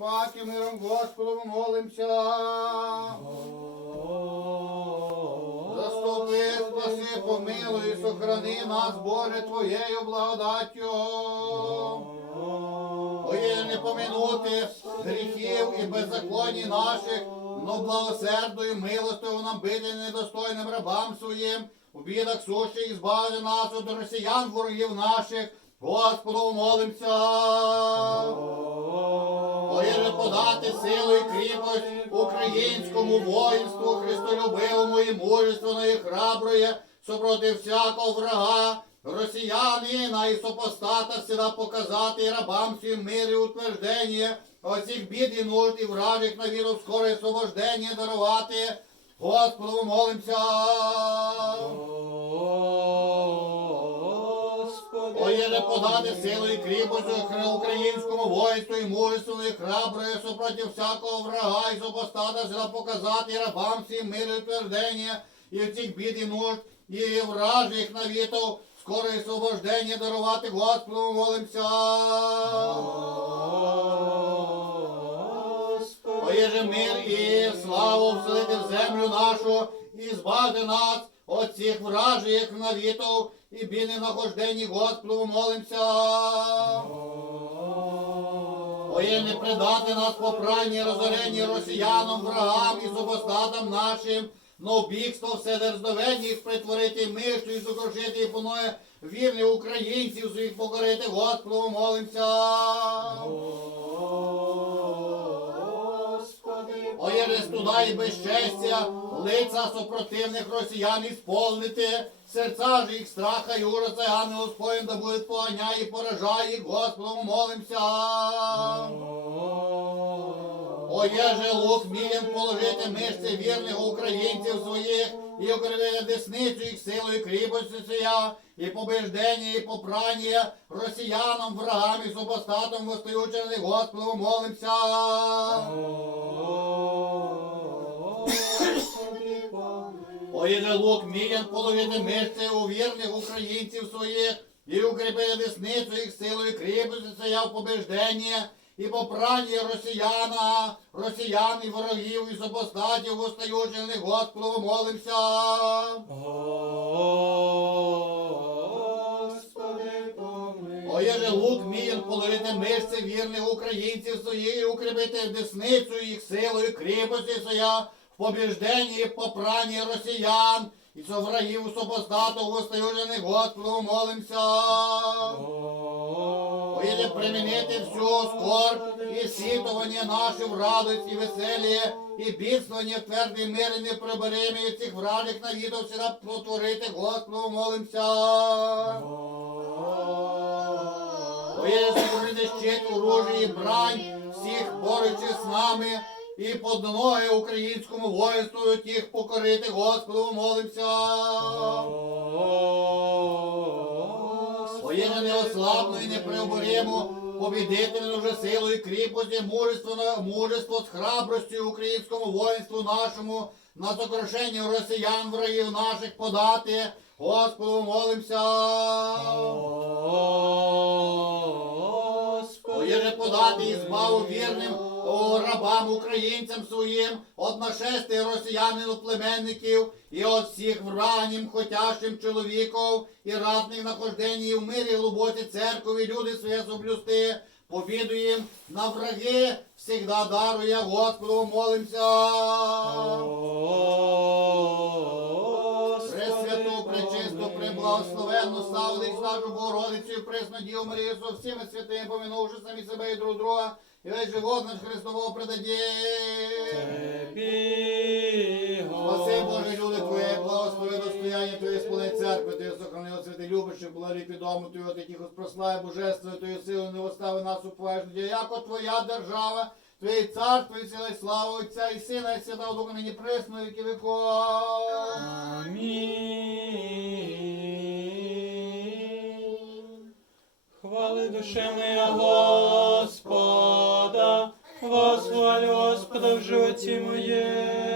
паки миром Господу молимся. Заступи, спаси, помилуй, сохрани нас, Боже, Твоєю благодаттю. Твоє не поминути гріхів і беззаконні наших, но благосердою, милостою нам бити недостойним рабам своїм, у бідах суші і збави нас від росіян ворогів наших, Господу молимся. Подати силу і кріпость українському воїнству, христолюбивому і мужественної, храброї, супроти всякого врага, росіянина і супостата всегда показати рабам своїм мир і утверждення, оцих бід і нужд і вражих на віру скоре освобождення дарувати. Господу молимся. Ой, не подати силу і кріпость українському воїнству і мужеству і храброю супроти всякого врага і супостата зла показати рабам всім мир і твердення і всіх бід і нужд, і вражих навітов, скоро і освобождення дарувати Господу молимся. Поєже мир і славу вселити в землю нашу і збавити нас от цих вражих навітов і біди нахождені Господу молимся. Оє не предати нас попранні, розоренні росіянам, врагам і супостатам нашим, но в бігство все дерздовені їх притворити мишту і сокрушити і поноє вірних українців своїх покорити, Господу молимся. Оє не студа і безчестя, лиця супротивних росіян ісполнити, серця ж їх страха і ужаса, а не Господь да буде поганяє і поражає їх, Господу молимся. Оє же лук мілін положити мишці вірних українців своїх, і укріпити десницю їх силою кріпості своя, і побеждення, і попрання росіянам, врагам і супостатам востаючи, Господу молимся. Поїде лук мілян половини мишці у вірних українців своїх, і укріпити десницю їх силою кріпості своя в побеждення, і попрання росіяна, росіян і ворогів і супостатів восстаючих, Господу молимся. Оєже лук мір половити мишці вірних українців своїх, і укріпити десницю їх силою кріпості своя в побіжденні, попранні росіян, і со врагів супостату восстаючих, Господу молимся. Поїде примінити всю скорб і сітування наші в радость і веселіє, і бідствування твердий мир і неприберемі цих вражих навідов всіда протворити, Господу молимся. Поїде супровіди щит, оружие і брань всіх борючих з нами, і под ноги українському воїнству тих покорити, Господу молимся. Воєнне неослабну і непреоборимо, побідителю вже силою кріпості, мужество, мужество з храбростю українському воїнству нашому, на сокрушення росіян врагів наших подати, Господу молимся. Поєже подати і збаву вірним о, рабам українцям своїм, от нашести росіянину племенників і от всіх вранім хотящим чоловіків і радних нахождень і в мирі глибоці церкові люди своє соблюсти. Побіду їм на враги всегда дарує, Господу молимся. Пресвяту, пречисту, преблагословенну, славних нашу Богородицю і пресну Діву Марію со всіми святими, помінувши самі себе і друг друга, і весь живот наш Христового предаді. Спаси, Боже, люди Твоє, благослови достояння Твоє, споли церкви, Твоє сохрани от святи любище, благі підому Твою, от яких прослави божество, Твою силу, не остави нас у поважності, яко Твоя держава, Твоє царство і сила, і слава Отця і Сина, і Святого Духа, нині пресно, віки віков. Амінь. Хвали душе моя Господа в животі моє.